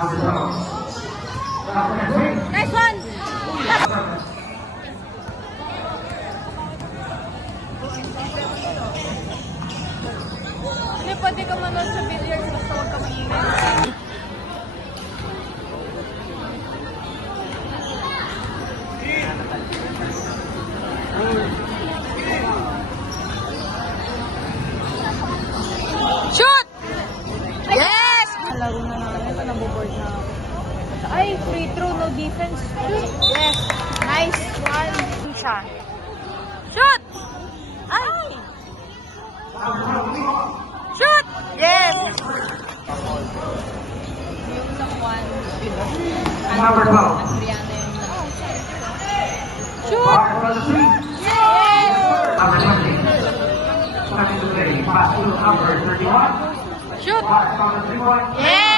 Nice one! Hindi pwede ka manood sa billiards basta huwag ka maingay. Shoot! Yes! Laro na namin ito, naboboard na ako. Ay, free throw, no defense. Shoot! Yes! Nice one! Siya. Shoot! Ay! Shoot! Yes! Yung isang one. Number 12. Shoot! Yes! Number 20. Starting to play. Pass to number 31. Shoot! Pass on the 3-point. Yes!